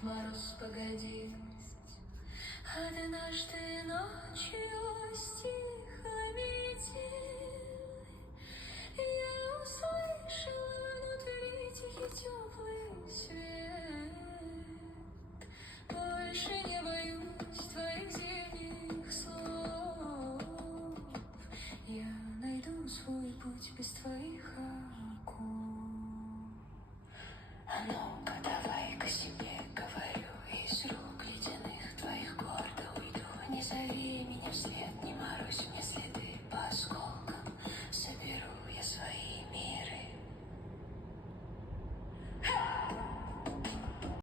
Придет мороз, погоди. Однажды ночью стихла метель, я услышала внутри тихий теплый свет. Больше не боюсь твоих зимних слов. Я найду свой путь без твоих оков. А ну-ка, давай-ка себе говорю, из рук ледяных твоих гордо уйду. Не зови меня вслед, не морозь мне следы, по осколкам соберу я свои